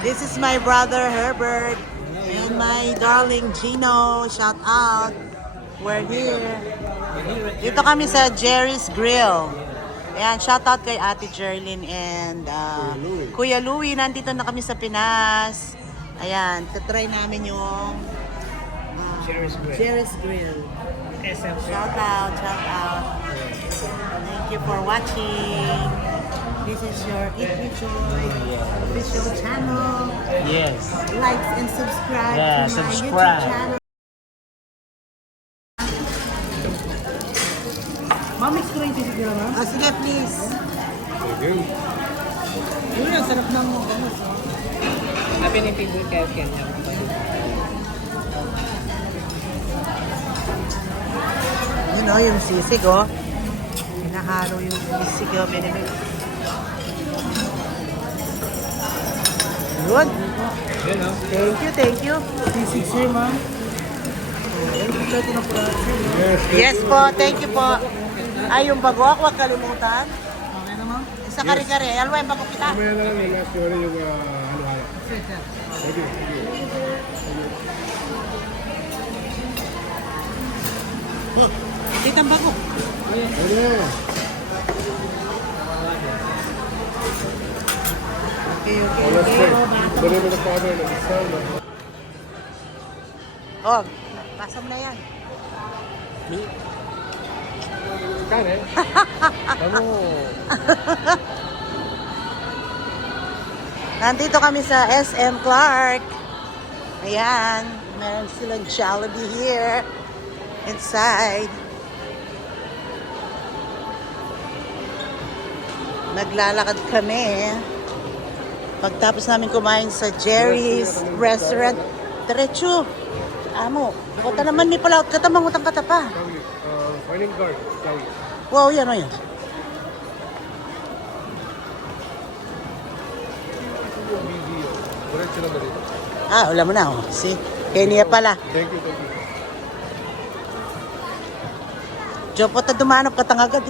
This is my brother Herbert and my darling Gino. Shout out. We're here. Dito kami sa Jerry's Grill. Ayan, shout out kay Ate Jerlyn and Kuya Louie. Nandito na kami sa Pinas. Ayan, tatry namin yung Jerry's Grill. Shout out, shout out. Thank you for watching. This is your Eat With Joy official channel. Yes. Like and subscribe Yeah, to my subscribe. YouTube channel. Mami, screen kasi sila, ma'am? Sige, please. Yun, ang sarap ng bangus. Sabi ni Pibu kayo kanya. Yun o, yung sisig o. Pinahalo yung sisig o. Yun. Thank you. Sisig sir, ma'am. Yes po, thank you po. Ay, yung bagok, huwag kalimutan. Okay na, ma'am? Isa kare-kare. Alwa, yung bagok kita. Mamaya na lang yung last yung halo-halo. Thank you. Kita ang bagok. Ano? Okay. Let's pray. The name of the Father and of the Son. Oh, pasam na yan. Kare. Ano? Nandito kami sa SM Clark. Ayan, meron silang Jollibee here inside. Naglalakad kami. Pagtapos namin kumain sa Jerry's Restaurant, diretso. Amo, kota naman ni pala, katamang utang katapa. Kami. Final guard. Kami. Wow, yan o yan. Yung video. Diretso na dito. Ah, wala mo na. Oh. See, Kenya pala. Thank you. Diyo po ta dumanap katangagad.